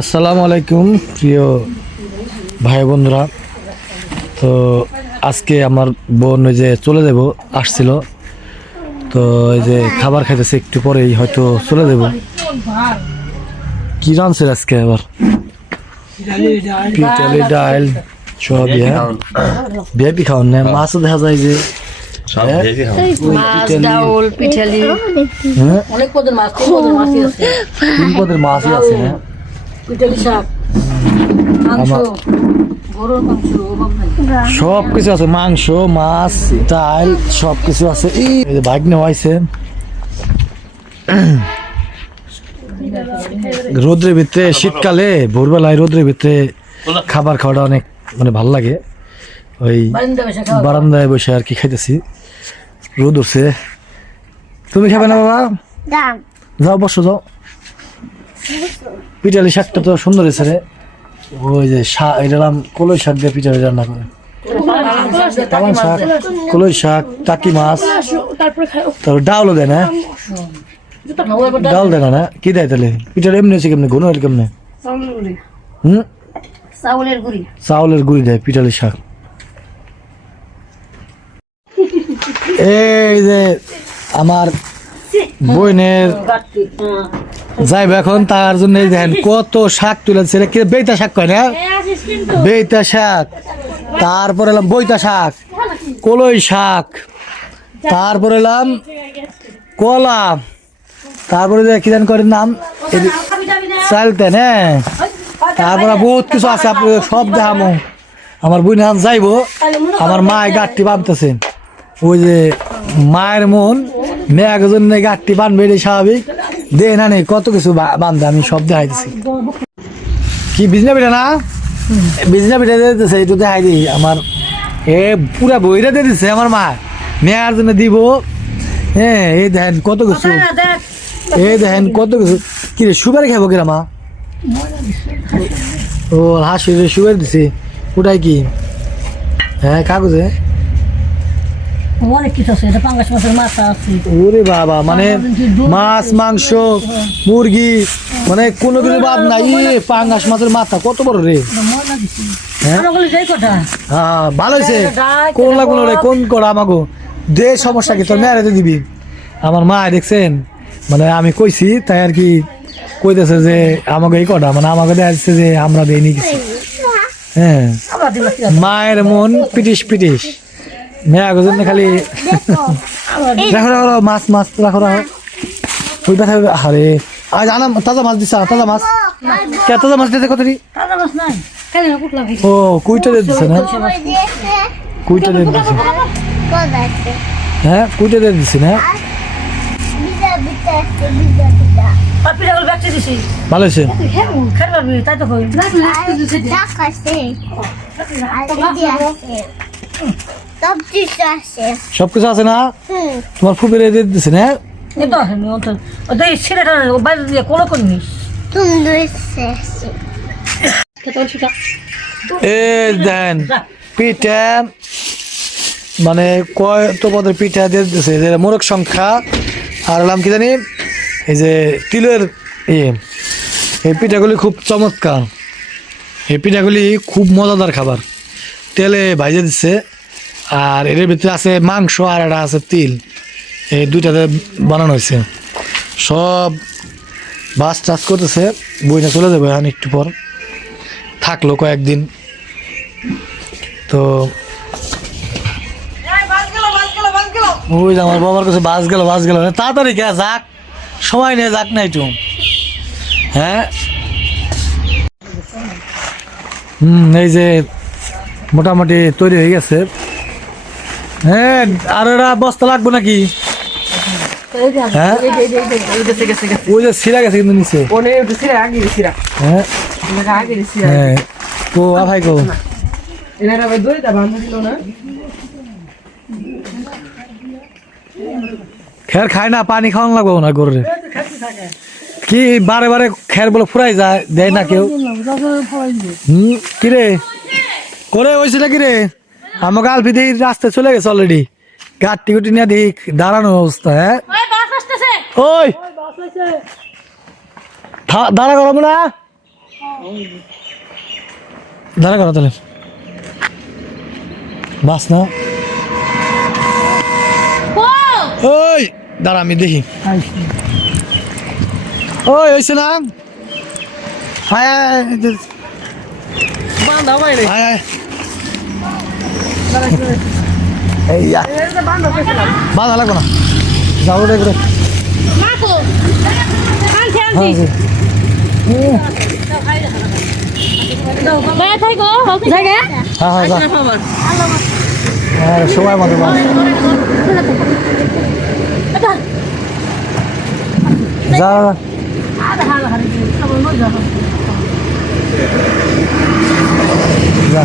আসসালামু আলাইকুম প্রিয় ভাই বন্ধুরা। তো আজকে আমার বোন ওই যে চলে যাব আসছিল, তো এই যে খাবার খাইতেছে, একটু পরেই হয়তো চলে যাব। কি রাঁধছে আজকে আবার? পিঠালি ডাল সব বিয়াপি খাওয়ান না, মাছও দেখা যায় যে তিন পদের মাছই আছে। সব কিছু আছে, মাংস মাছ ডাল সব কিছু আছে। বাইক নেওয়া হয়েছে রোদ্রের ভিতরে, শীতকালে ভোরবেলায় রোদ্রের ভিতরে খাবার খাওয়াটা অনেক মানে ভালো লাগে। ওই বারান্দায় বসে আর কি খাইতেছি, রোদ উঠছে। তুমি খাবে না বাবা? যাও বসো, যাও। পিঠালি শাকটা তো সুন্দর হয়েছে রে। ওই যে শাক, এটা কলই শাক দিয়ে পিঠালি রান্না করে। পালং শাক, কলই শাক, টাকি মাছ, তারপর ডাউলও দেয় না? ডাল দেয় না? কি দেয় তাহলে? পিঠালি এমনি হচ্ছে কেমনি, ঘন হলে কেমনে? চাউলের গুঁড়ি দেয় পিঠালি শাক। এই যে আমার বোনের যাইব এখন, তার জন্য দেখেন কত শাক তুলেছে। বেইতা শাক কয় না? বেইতা শাক, তারপর এলাম বইতা শাক, কলই শাক, তারপর এলাম কলা, তারপরে কি জান করে নাম চালতেন, হ্যাঁ। তারপরে বহুত কিছু আছে, আপনি সব দেখামো। আমার বোন এখন যাইব, আমার মায় গাঠটি বাঁধতেছে। ওই যে মায়ের মন মেয়ের জন্য গাঠটি বাঁধবে, এটাই স্বাভাবিক। দে না নেই কত কিছু বাঁধবে, আমি সব দেখাইতেছি। কি বিজনা পিঠা না? বিজনা পিঠা দিতেছে, একটু দেখাই দিই। আমার পুরা বইটা দিয়ে দিচ্ছে আমার মা, মেয়ের জন্য দিব। হ্যাঁ, এই দেখেন কত কিছু, এই দেখেন কত কিছু। কি রে, সুগার খাবো কিরা মা? ও হাসি সুগার দিছে, ওটাই কি? হ্যাঁ, কাগজে অনেক কিছু আছে। এটা পাঙ্গাস মাছের মাথা আছে। ওরে বাবা, মানে মাছ মাংস মুরগি মানে কোনো কিছু বাদ নাই। পাঙ্গাস মাছের মাথা কত বড় রে! হ্যাঁ ভালো হয়েছে। কোন লাগলো রে, কোন করা আমাকে দে, সমস্যা কি? তোর মেয়ারে দিবি। আমার মা দেখছেন, মানে আমি কইছি তাই আর কি কইতেছে যে আমাকে এই কটা, মানে আমাকে দেখা যাচ্ছে যে আমরা দেয়নি কিছু। হ্যাঁ, মায়ের মন পিটিস পিটিস। মেয়া গজন্য খালি রাখো রাখো মাছ মাছ রাখো রাখো। ওই ব্যথা আরে আজ আনাম তাজা মাছ দিছা, তাজা মাছ। কে তাজা মাছ দিতে কত? ও কুইটা দিয়ে দিচ্ছে না? কুইটা দিয়ে দিচ্ছে, হ্যাঁ কুইটা দিয়ে দিচ্ছে না? ভালো হয়েছে। সবকিছু আছে না? তোমার ফুপের দিয়ে দিচ্ছে না? দেন পিঠা, মানে কত পদের পিঠা দিয়ে দিচ্ছে। মোরগ সংখ্যা আর এলাম কি জানি, এই যে তিলের এই পিঠাগুলি খুব চমৎকার। এই পিঠাগুলি খুব মজাদার খাবার, তেলে ভাজে দিচ্ছে। আর এর ভিতরে আছে মাংস আর এটা আছে তিল, এই দুইটাতে বানানো হয়েছে। সব বাস টাস করতেছে, বইটা চলে যাবে এখন একটু পর, থাকলো কয়েকদিন। তো ওই আমার বাবার কাছে বাস গেল তাড়াতাড়ি কে যাক, সময় নিয়ে যাক না একটু। হ্যাঁ, এই যে মোটামুটি তৈরি হয়ে গেছে। হ্যাঁ, আর এরা বস্তা লাগবে নাকি? হ্যাঁ, ওই যে সিরা গেছে কিন্তু নিচে। হ্যাঁ হ্যাঁ, কো ভাই কো খের খায় না, পানি খাওয়ানো লাগবো না গরুরে। কি বারে বারে খের বলে ফুরাই যায়, দেয় না কেউ। কিরে করে হয়েছে না কিরে? আমাকে আলফি দিয়ে রাস্তায় চলে গেছে অলরেডি, গাড়ি গুটি নিয়ে দিক দাঁড়ানোর অবস্থা। হ্যাঁ ওই দাঁড়া করবো না, দাঁড়া করো তাহলে বাস না ওই দাঁড়া আমি দেখি ওই হয়েছে না হায় হায় হায় বাধা লাগবে না যাবো রে করে সময় মতো যা যা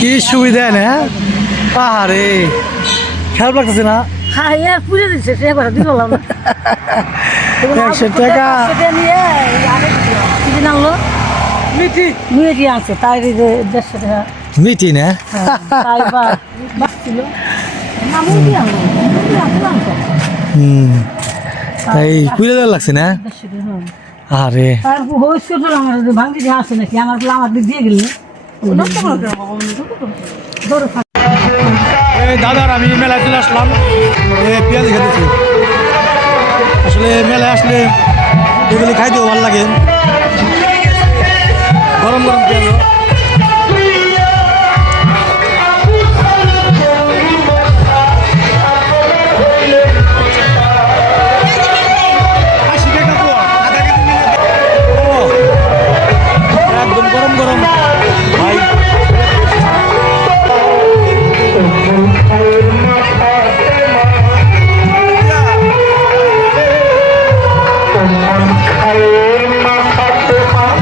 কি সুবিধা না পাহাড়ে খেয়াল লাগতেছে না 100 টাকা মিটি আছে তাই 150 টাকা মিটি না তাই পুজো দেওয়া লাগছে না আরে ভাঙ্গি দিয়ে আসে নাকি আমার দিয়ে গেলি দাদার আমি মেলায় চলে আসলাম পেঁয়াজ খেতেছি আসলে মেলায় আসলে এগুলি খাইতেও ভালো লাগে গরম গরম পেঁয়াজ একদম গরম গরম ভাই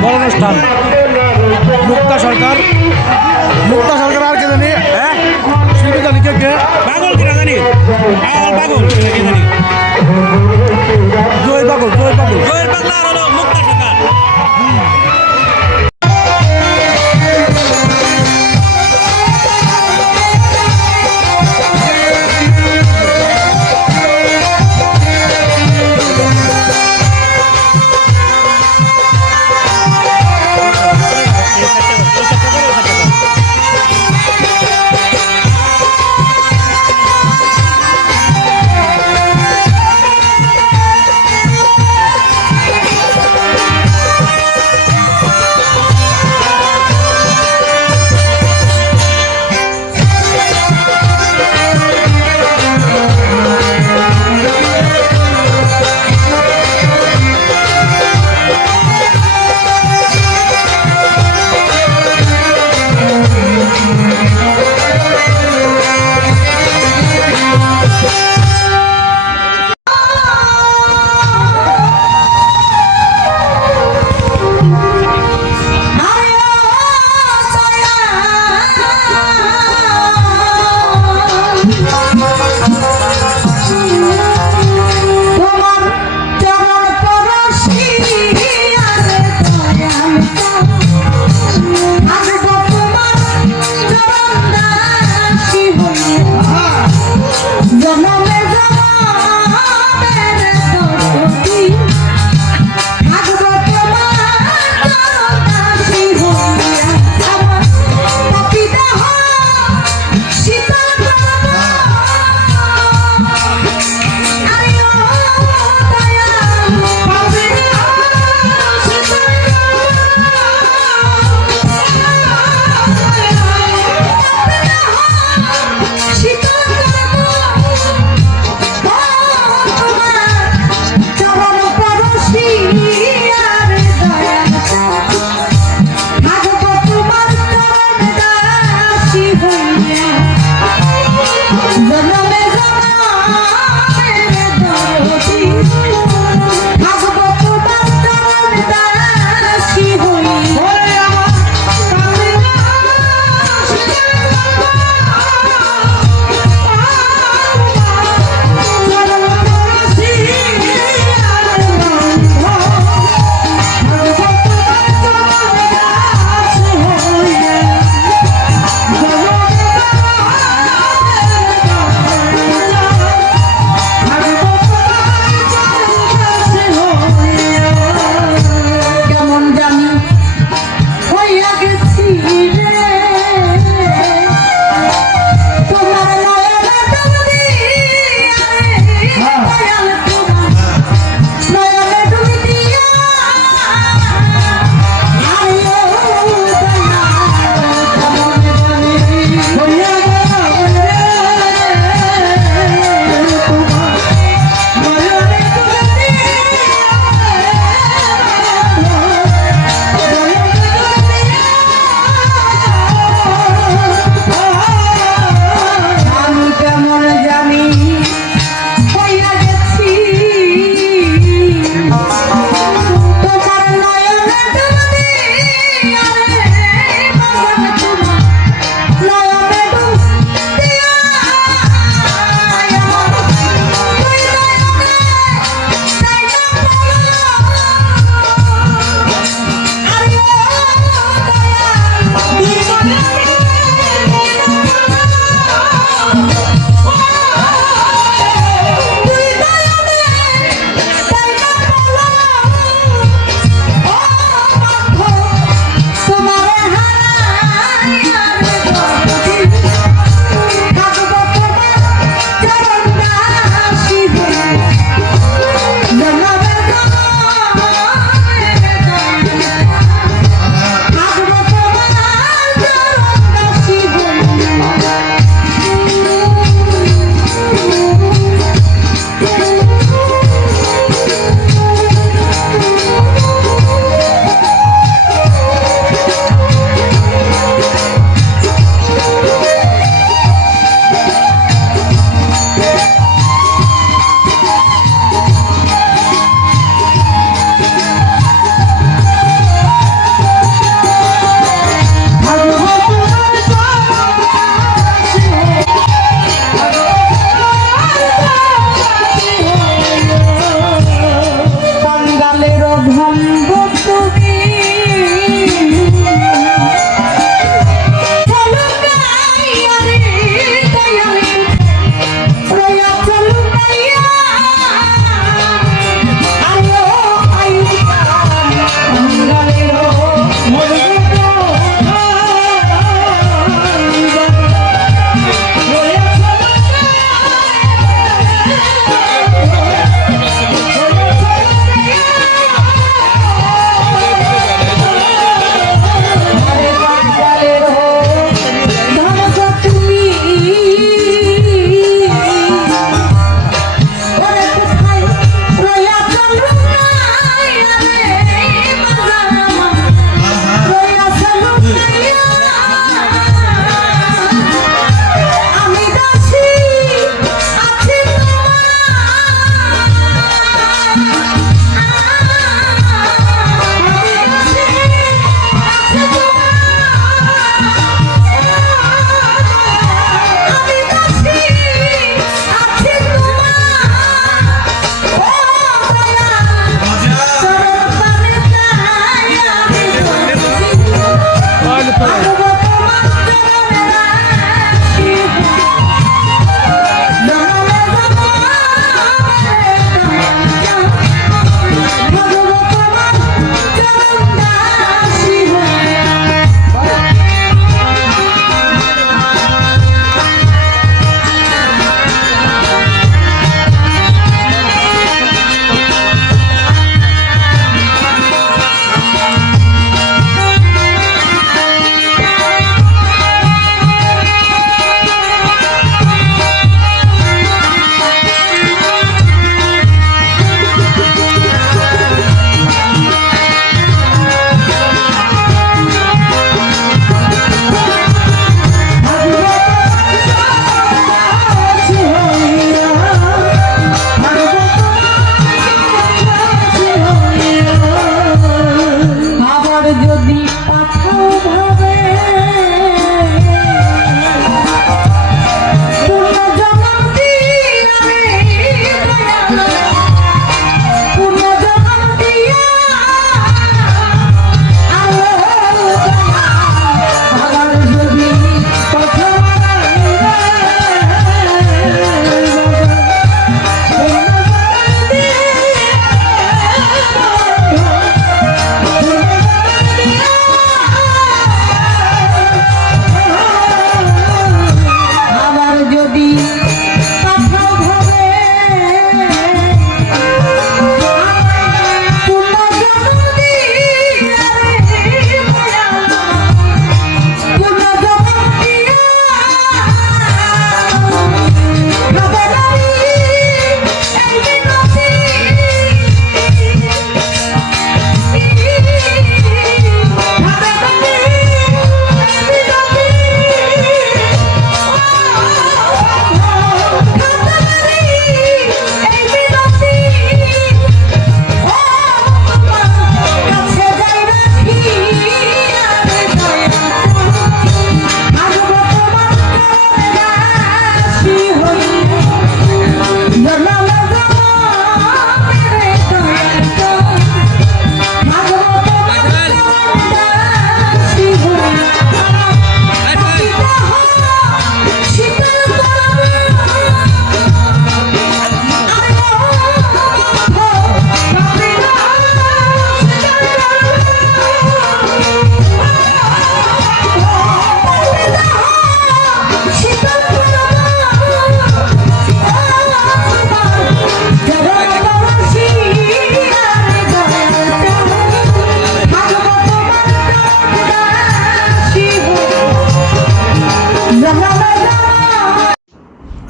বড় অনুষ্ঠান মুক্তা সরকার আর কে জানি হ্যাঁ শিল্পী জানি কে পাগল কিনা জানি পাগল কিনা কে জানি জয় পাগল জয়ের পাগলা আর হলো মুক্তা সরকার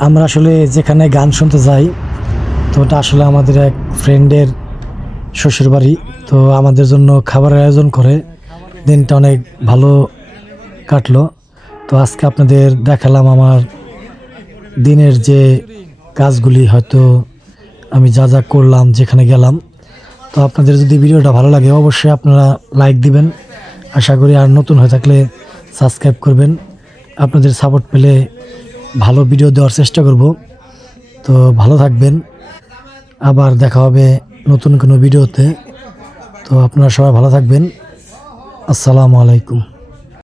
আমরা আসলে যেখানে গান শুনতে যাই তো ওটা আসলে আমাদের এক ফ্রেন্ডের শ্বশুর বাড়ি, তো আমাদের জন্য খাবারের আয়োজন করে, দিনটা অনেক ভালো কাটলো। তো আজকে আপনাদের দেখালাম আমার দিনের যে কাজগুলি, হয়তো আমি যা যা করলাম যেখানে গেলাম। তো আপনাদের যদি ভিডিওটা ভালো লাগে অবশ্যই আপনারা লাইক দিবেন, আশা করি। আর নতুন হয়ে থাকলে সাবস্ক্রাইব করবেন। আপনাদের সাপোর্ট পেলে ভালো ভিডিও দেওয়ার চেষ্টা করব। তো ভালো থাকবেন, আবার দেখা হবে নতুন কোনো ভিডিওতে। তো আপনারা সবাই ভালো থাকবেন। আসসালামু আলাইকুম।